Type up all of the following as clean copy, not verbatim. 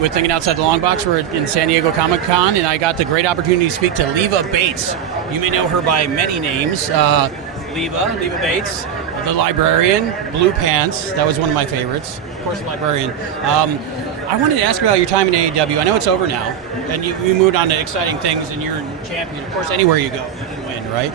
with Thinking Outside the Long Box. We're in San Diego Comic-Con, and I got the great opportunity to speak to Leva Bates. You may know her by many names. Leva Bates, the librarian, Blue Pants. That was one of my favorites. Of course, the librarian. I wanted to ask about your time in AEW. I know it's over now, and you moved on to exciting things, and you're champion. Of course, anywhere you go, you win, right?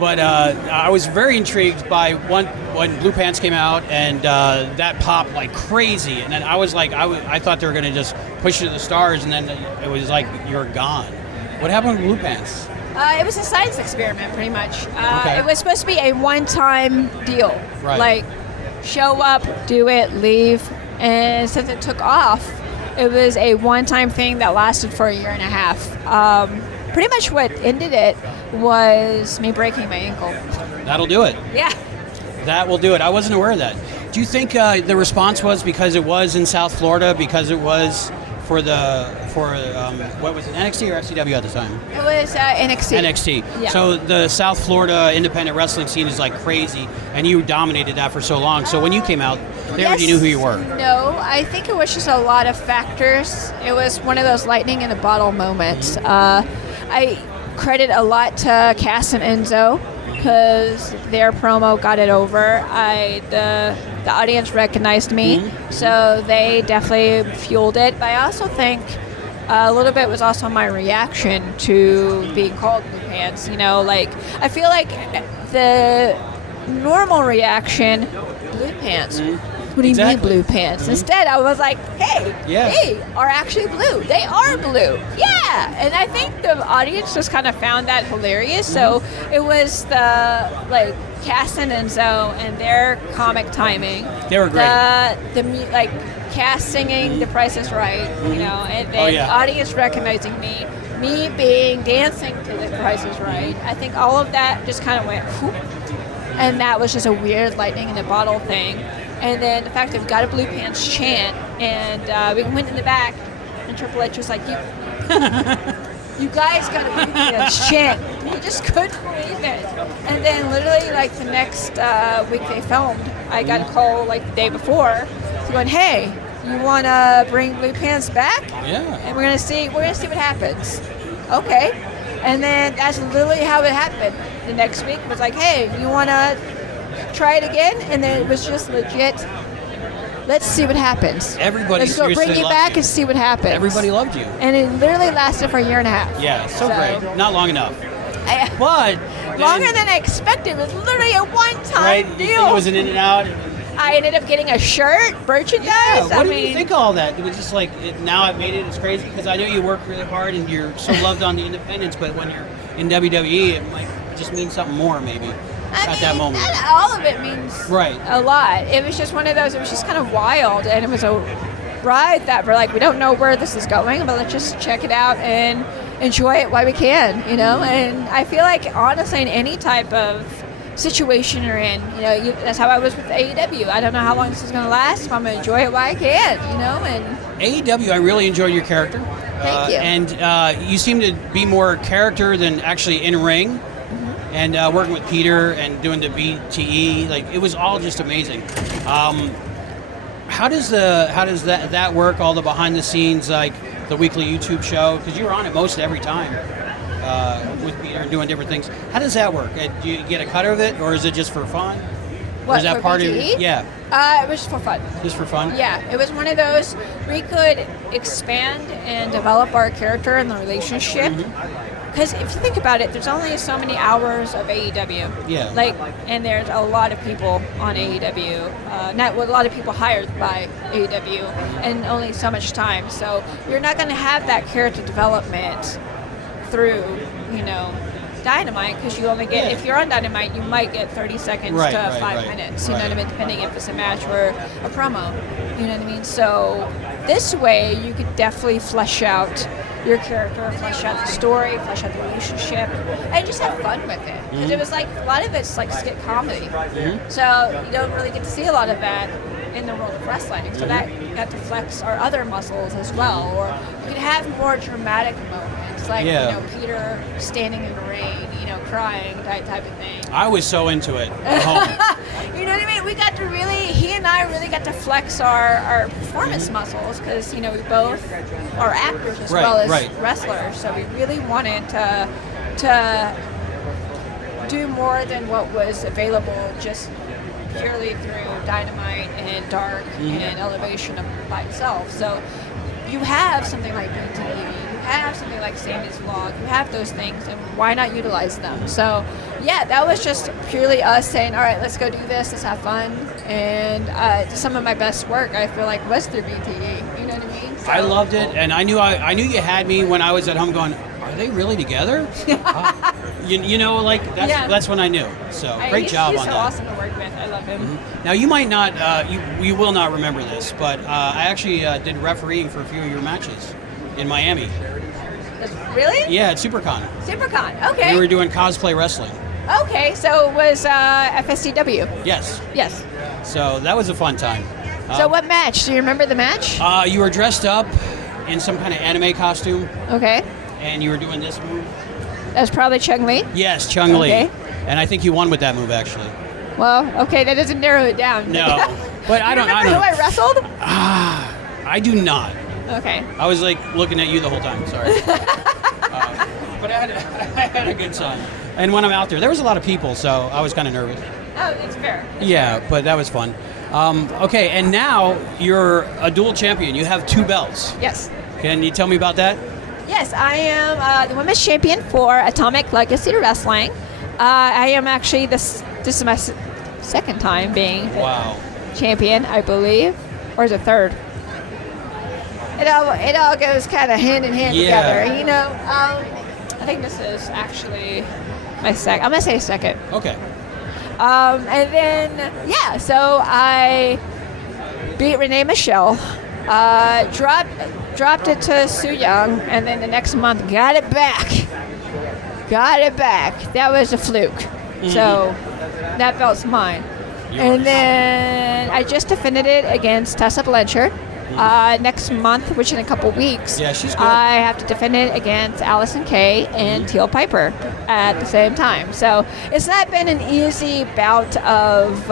But I was very intrigued by when Blue Pants came out, and that popped like crazy. And then I was like, I thought they were going to just push you to the stars, and then it was like you're gone. What happened with Blue Pants? It was a science experiment, pretty much. Okay. It was supposed to be a one-time deal. Right. Like, show up, do it, leave. And since it took off, it was a one-time thing that lasted for a year and a half. Pretty much what ended it was me breaking my ankle. That'll do it. Yeah. That will do it. I wasn't aware of that. Do you think the response was because it was in South Florida, because it was for what was it, NXT or FCW at the time? It was NXT. NXT. Yeah. So the South Florida independent wrestling scene is like crazy, and you dominated that for so long. So when you came out, they already knew who you were. No, I think it was just a lot of factors. It was one of those lightning in a bottle moments. I credit a lot to Cass and Enzo because their promo got it over. The audience recognized me, so they definitely fueled it. But I also think a little bit was also my reaction to being called Blue Pants. You know, like I feel like the normal reaction, Blue Pants. What do you mean Blue Pants? Instead, I was like, hey, they are actually blue. They are blue. Yeah. And I think the audience just kind of found that hilarious. So it was the, like, Cass and Enzo and their comic timing. They were great. Like, Cass singing The Price is Right, you know, and then the audience recognizing me dancing to The Price is Right. I think all of that just kind of went, whoop. And that was just a weird lightning in a bottle thing. And then the fact that we got a Blue Pants chant, and we went in the back, and Triple H was like, you guys got a Blue Pants chant. We just couldn't believe it. And then literally, like, the next week they filmed, I got a call, like, the day before, going, hey, you want to bring Blue Pants back? Yeah. And we're gonna see what happens. Okay. And then that's literally how it happened. The next week was like, hey, you want to try it again? And then it was just legit, let's see what happens. Let's go bring you back and see what happens. Everybody loved you. And it literally lasted for a year and a half. Yeah, so great. Not long enough. But longer than I expected. It was literally a one-time deal. It was an in and out. I ended up getting a shirt, merchandise. Yeah, what did you think of all that? It was just like, now I've made it, it's crazy, because I know you work really hard and you're so loved on the independents, but when you're in WWE, it might just mean something more, maybe, at that moment. All of it means a lot. It was just one of those, it was just kind of wild, and it was a ride that we're like, we don't know where this is going, but let's just check it out and enjoy it while we can, you know? And I feel like, honestly, in any type of situation you're in, you know, that's how I was with AEW. I don't know how long this is going to last, but I'm going to enjoy it while I can, you know. And AEW, I really enjoyed your character. Thank you. And you seem to be more character than actually in ring. And working with Peter and doing the BTE, like, it was all just amazing. How does that work? All the behind the scenes, like the weekly YouTube show, because you were on it most every time. With Peter and doing different things. How does that work? Do you get a cut of it, or is it just for fun? What, or is that for part BTE? of it? Yeah. It was just for fun. Just for fun? Yeah, it was one of those, we could expand and develop our character and the relationship. Because if you think about it, there's only so many hours of AEW. Yeah. Like, and there's a lot of people on AEW. A lot of people hired by AEW, and only so much time. So you're not going to have that character development through, you know, Dynamite, because you only get, if you're on Dynamite, you might get 30 seconds to 5 minutes, you know what I mean, depending if it's a match or a promo, you know what I mean? So this way, you could definitely flesh out your character, flesh out the story, flesh out the relationship, and just have fun with it. Because it was like, a lot of it's like skit comedy. So you don't really get to see a lot of that in the world of wrestling. So that got to flex our other muscles as well. Or you could have more dramatic moments, like Peter standing in the rain, crying, that type of thing. I was so into it at home. You know what I mean? We got to he and I really got to flex our performance muscles because, we both are actors as well as wrestlers. So we really wanted to do more than what was available just purely through Dynamite and Dark and Elevation by itself. So you have something like BTE, you have something like Sandy's Vlog, you have those things, and why not utilize them? So yeah, that was just purely us saying, all right, let's go do this, let's have fun. And some of my best work, I feel like, was through BTE. You know what I mean? So, I loved it, and I knew you had me when I was at home going, are they really together? That's when I knew. So great job on that. He's so awesome to work with. I love him. Now you might not, you will not remember this, but I actually did refereeing for a few of your matches in Miami. Really? Yeah, at SuperCon. SuperCon. Okay. We were doing cosplay wrestling. Okay, so it was FSCW. Yes. Yes. So that was a fun time. So what match? Do you remember the match? You were dressed up in some kind of anime costume. Okay. And you were doing this move. That was probably Chung-Li? Yes, Chung-Li. Okay. And I think you won with that move, actually. Well, okay, that doesn't narrow it down. No, but I don't. Remember who I wrestled? I do not. Okay. I was like looking at you the whole time. Sorry. But I had a good time. And when I'm out there was a lot of people, so I was kind of nervous. Oh, that's fair. Yeah, but that was fun. Okay, and now you're a dual champion. You have 2 belts. Yes. Can you tell me about that? Yes, I am the women's champion for Atomic Legacy Wrestling. I am actually this is my second time being champion, I believe, or is it third? It all goes kind of hand in hand together, I think this is actually my second. I'm gonna say second. Okay. And then so I beat Renee Michelle, dropped it to Su Yung, and then the next month got it back. That was a fluke. So that belt's mine. And then I just defended it against Tessa Blanchard. Next month, which in a couple weeks, yeah, she's good. I have to defend it against Allison Kay and Teal Piper at the same time. So it's not been an easy bout of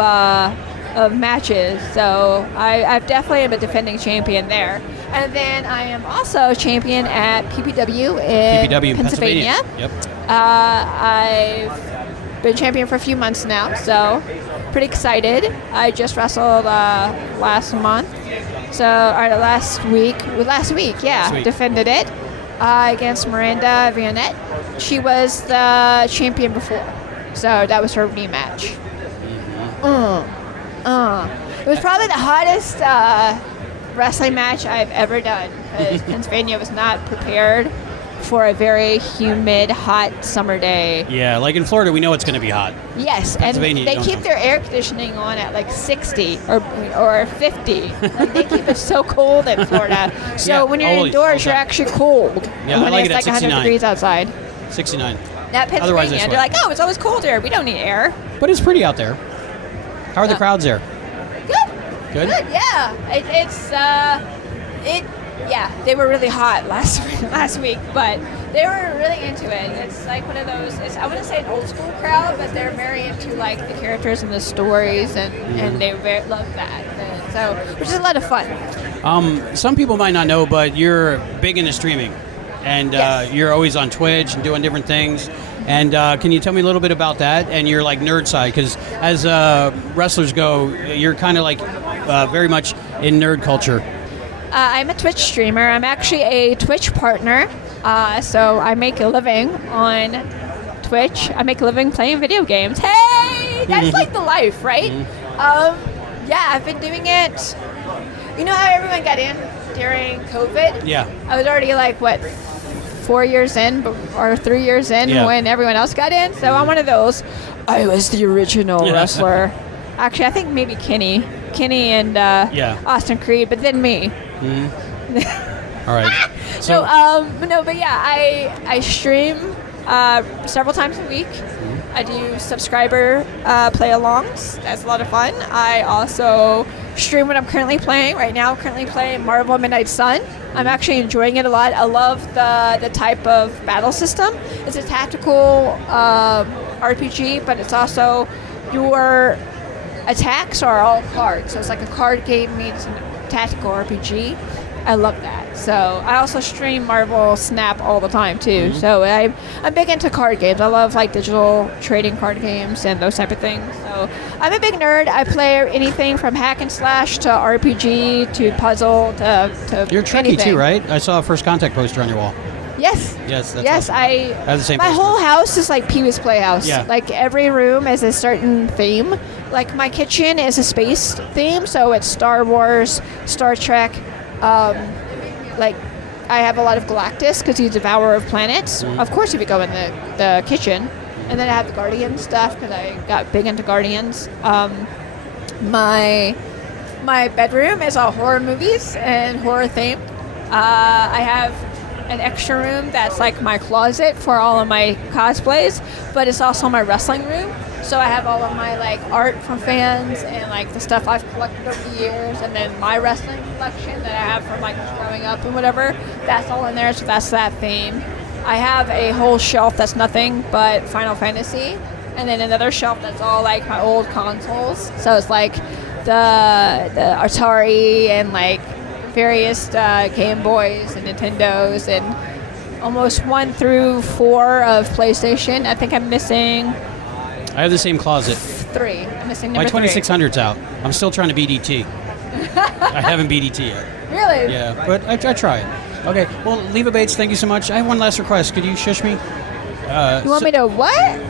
matches. So I've definitely am a defending champion there. And then I am also champion at PPW in Pennsylvania. Yep. I've been champion for a few months now, so pretty excited. I just wrestled last week, defended it against Miranda Vianette. She was the champion before, so that was her rematch. It was probably the hottest wrestling match I've ever done, because Pennsylvania was not prepared for a very humid, hot summer day. Yeah, like in Florida, we know it's going to be hot. Yes, and they keep their air conditioning on at like 60 or 50. Like they keep it so cold in Florida. So when you're indoors, you're actually cold. Yeah, when I like it's it at like 69. 100 degrees outside. 69. At Pennsylvania, they're like, oh, it's always cold here. We don't need air. But it's pretty out there. How are the crowds there? Good, yeah. Yeah, they were really hot last week, but they were really into it. It's like one of those, I wouldn't say an old school crowd, but they're very into like the characters and the stories, and they love that. And so, which is a lot of fun. Some people might not know, but you're big into streaming, and you're always on Twitch and doing different things. And can you tell me a little bit about that and your like nerd side? Because as wrestlers go, you're kind of like very much in nerd culture. I'm a Twitch streamer. I'm actually a Twitch partner. So I make a living on Twitch. I make a living playing video games. Hey, that's like the life, right? Yeah, I've been doing it. You know how everyone got in during COVID? Yeah. I was already like, 4 years in or 3 years in when everyone else got in. So I'm one of those. I was the original wrestler. Actually, I think maybe Kenny and Austin Creed, but then me. All right. So, but yeah, I stream several times a week. I do subscriber play-alongs. That's a lot of fun. I also stream what I'm currently playing. Right now, I'm currently playing Marvel Midnight Sun. I'm actually enjoying it a lot. I love the type of battle system. It's a tactical RPG, but it's also your attacks are all cards. So it's like a card game meets a tactical RPG. I love that. So I also stream Marvel Snap all the time too. Mm-hmm. So I'm big into card games. I love like digital trading card games and those type of things. So I'm a big nerd. I play anything from hack and slash to RPG to puzzle to You're Trekkie anything. too, right? I saw a First Contact poster on your wall. Yes. Yes, that's yes. awesome. I have the same My poster. whole house is like Pee-wee's Playhouse. Yeah. Like every room has a certain theme. Like my kitchen is a space theme, so it's Star Wars, Star Trek. Like I have a lot of Galactus because he's a devourer of planets. Mm-hmm. Of course, if you go in the kitchen, and then I have the Guardian stuff because I got big into Guardians. My bedroom is all horror movies and horror themed. I have an extra room that's like my closet for all of my cosplays, but it's also my wrestling room. So I have all of my like art from fans and like the stuff I've collected over the years, and then my wrestling collection that I have from like growing up and whatever. That's all in there, so that's that theme. I have a whole shelf that's nothing but Final Fantasy, and then another shelf that's all like my old consoles. So it's like the Atari and like various Game Boys and Nintendos and almost 1 through 4 of PlayStation. I think I'm missing I have the same closet. 3. I'm missing My number 3. 2600's out. I'm still trying to beat ET. I haven't beat ET yet. Really? Yeah, but I try it. Okay, well, Leva Bates, thank you so much. I have one last request. Could you shush me? You want me to what?